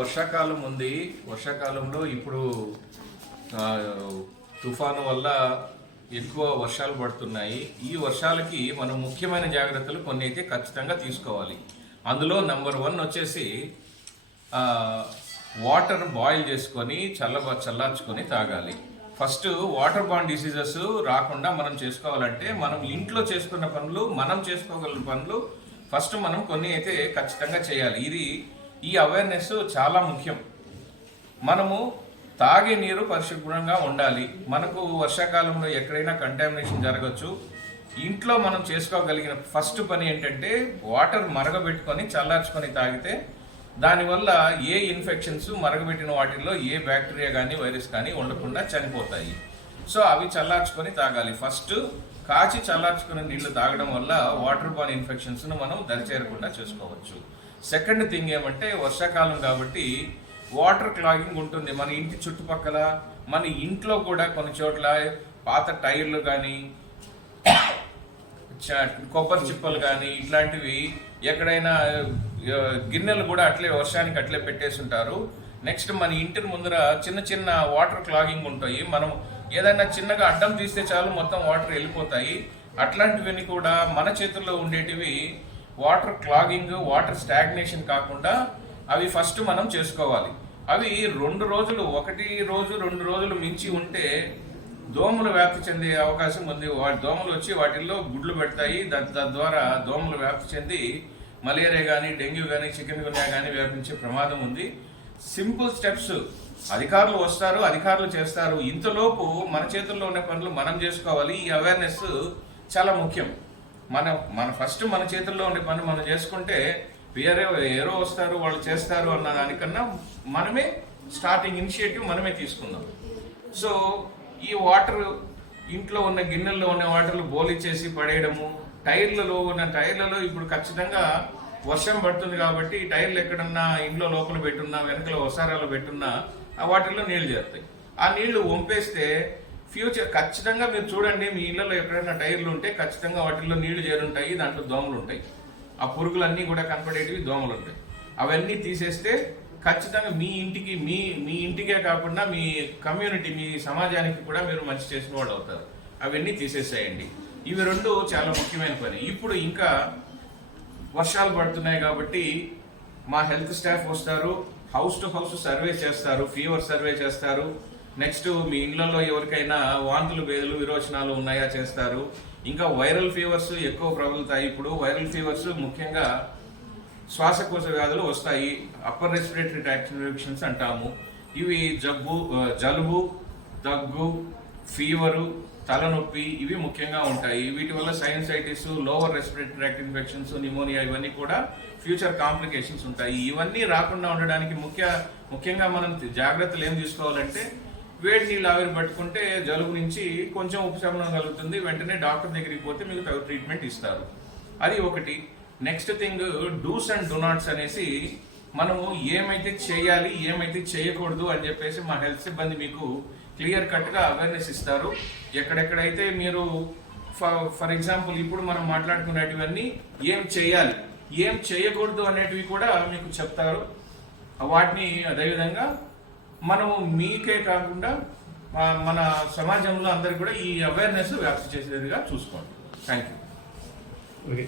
వర్షాకాలం ఉంది. వర్షాకాలంలో ఇప్పుడు తుఫాను వల్ల ఎక్కువ వర్షాలు పడుతున్నాయి. ఈ వర్షాలకి మనం ముఖ్యమైన జాగ్రత్తలు కొన్ని అయితే ఖచ్చితంగా తీసుకోవాలి. అందులో నంబర్ వన్ వచ్చేసి వాటర్ బాయిల్ చేసుకొని చల్ల చల్లార్చుకొని తాగాలి. ఫస్ట్ వాటర్ బాండ్ డిసీజెస్ రాకుండా మనం చేసుకోవాలంటే మనం ఇంట్లో చేసుకున్న పనులు మనం చేసుకోగల పనులు ఫస్ట్ మనం కొన్ని అయితే ఖచ్చితంగా చేయాలి. ఇది ఈ అవేర్నెస్ చాలా ముఖ్యం. మనము తాగే నీరు పరిశుభ్రంగా ఉండాలి. మనకు వర్షాకాలంలో ఎక్కడైనా కంటామినేషన్ జరగచ్చు. ఇంట్లో మనం చేసుకోగలిగిన ఫస్ట్ పని ఏంటంటే వాటర్ మరగబెట్టుకొని చల్లార్చుకొని తాగితే దానివల్ల ఏ ఇన్ఫెక్షన్స్ మరగబెట్టిన వాటిల్లో ఏ బ్యాక్టీరియా కానీ వైరస్ కానీ ఉండకుండా చనిపోతాయి. సో అవి చల్లార్చుకొని తాగాలి. ఫస్ట్ కాచి చల్లార్చుకుని నీళ్ళు తాగడం వల్ల వాటర్ బాన్ ఇన్ఫెక్షన్స్ను మనం దరిచేరకుండా చేసుకోవచ్చు. సెకండ్ థింగ్ ఏమంటే వర్షాకాలం కాబట్టి వాటర్ క్లాగింగ్ ఉంటుంది. మన ఇంటి చుట్టుపక్కల మన ఇంట్లో కూడా కొన్ని చోట్ల పాత టైర్లు కానీ చ- కొబ్బరి చిప్పలు కానీ ఇట్లాంటివి ఎక్కడైనా గిన్నెలు కూడా అట్లే వర్షానికి అట్లే పెట్టేసి ఉంటారు నెక్స్ట్ మన ఇంటి ముందర చిన్న చిన్న వాటర్ క్లాగింగ్ ఉంటాయి. మనం ఏదైనా చిన్నగా అడ్డం తీస్తే చాలు మొత్తం వాటర్ వెళ్ళిపోతాయి. అట్లాంటివన్నీ కూడా మన చేతుల్లో ఉండేటివి వాటర్ క్లాగింగ్ వాటర్ స్టాగ్నేషన్ కాకుండా అవి ఫస్ట్ మనం చేసుకోవాలి. అవి రెండు రోజులు ఒకటి రోజు రెండు రోజులు మించి ఉంటే దోమలు వ్యాప్తి చెందే అవకాశం ఉంది. వాటి దోమలు వచ్చి వాటిల్లో గుడ్లు పెడతాయి. దా- తద్వారా దోమలు వ్యాప్తి చెంది మలేరియా కానీ డెంగ్యూ కానీ చికెన్ గున్యా కానీ వ్యాపించే ప్రమాదం ఉంది. Simple steps. అధికారులు వస్తారు అధికారులు చేస్తారు. ఇంతలోపు మన చేతుల్లో ఉన్న పనులు మనం చేసుకోవాలి. ఈ అవేర్నెస్ చాలా ముఖ్యం. మన మన ఫస్ట్ మన చేతుల్లో ఉండే పని మనం చేసుకుంటే వేరే ఎవరో వస్తారు వాళ్ళు చేస్తారు అన్న దానికన్నా మనమే స్టార్టింగ్ ఇనిషియేటివ్ మనమే తీసుకుందాం. సో ఈ వాటర్ ఇంట్లో ఉన్న గిన్నెల్లో ఉన్న వాటర్లు బోలిచ్చేసి పడేయడము టైర్లలో ఉన్న టైర్లలో ఇప్పుడు ఖచ్చితంగా వర్షం పడుతుంది కాబట్టి టైర్లు ఎక్కడన్నా ఇంట్లో లోపల పెట్టున్నా వెనకల ఒసారాలు పెట్టున్నా ఆ వాటిల్లో నీళ్ళు చేరుతాయి. ఆ నీళ్ళు వంపేస్తే ఫ్యూచర్ ఖచ్చితంగా మీరు చూడండి మీ ఇళ్ళలో ఎప్పుడైనా టైర్లు ఉంటే ఖచ్చితంగా వాటిల్లో నీళ్ళు చేరుంటాయి దాంట్లో దోమలు ఉంటాయి. ఆ పురుగులన్నీ కూడా కనపడేటివి దోమలు ఉంటాయి. అవన్నీ తీసేస్తే ఖచ్చితంగా మీ ఇంటికి మీ మీ ఇంటికే కాకుండా మీ కమ్యూనిటీ మీ సమాజానికి కూడా మీరు మంచి చేసిన వాళ్ళు అవుతారు. అవన్నీ తీసేసేయండి. ఇవి రెండు చాలా ముఖ్యమైన పని. ఇప్పుడు ఇంకా వర్షాలు పడుతున్నాయి కాబట్టి మా హెల్త్ స్టాఫ్ వస్తారు హౌస్ టు హౌస్ సర్వే చేస్తారు ఫీవర్ సర్వే చేస్తారు. నెక్స్ట్ మీ ఇళ్ళలో ఎవరికైనా వాంతులు బేదలు విరోచనాలు ఉన్నాయా చేస్తారు? ఇంకా వైరల్ ఫీవర్స్ ఎక్కువ ప్రబలుతాయి. ఇప్పుడు వైరల్ ఫీవర్స్ ముఖ్యంగా శ్వాసకోశ వ్యాధులు వస్తాయి. అప్పర్ రెస్పిరేటరీ ట్రాక్ట్ ఇన్ఫెక్షన్స్ అంటాము. ఇవి జబ్బు జలుబు దగ్గు ఫీవరు తలనొప్పి ఇవి ముఖ్యంగా ఉంటాయి. వీటి వల్ల sinusitis lower respiratory tract infections pneumonia ఇవన్నీ కూడా ఫ్యూచర్ కాంప్లికేషన్స్ ఉంటాయి. ఇవన్నీ రాకుండా ఉండడానికి ముఖ్య ముఖ్యంగా మనం జాగ్రత్తలు ఏం తీసుకోవాలంటే వేడి నీళ్ళు ఆవిరి పట్టుకుంటే జలుబు నుంచి కొంచెం ఉపశమనం కలుగుతుంది. వెంటనే డాక్టర్ దగ్గరికి పోతే మీకు తగు ట్రీట్మెంట్ ఇస్తారు. అది ఒకటి. Next thing dos and don'ts అనేసి మనము ఏమైతే చేయాలి ఏమైతే చేయకూడదు అని చెప్పేసి మా హెల్త్ సిబ్బంది మీకు క్లియర్ కట్గా అవేర్నెస్ ఇస్తారు. ఎక్కడెక్కడైతే మీరు ఫర్ ఎగ్జాంపుల్ ఇప్పుడు మనం మాట్లాడుకునేటివన్నీ ఏం చేయాలి ఏం చేయకూడదు అనేటివి కూడా మీకు చెప్తారు. వాటిని అదేవిధంగా మనము మీకే కాకుండా మన సమాజంలో అందరికి కూడా ఈ అవేర్నెస్ వ్యాప్తి చేసేదిగా చూసుకోండి. Thank you okay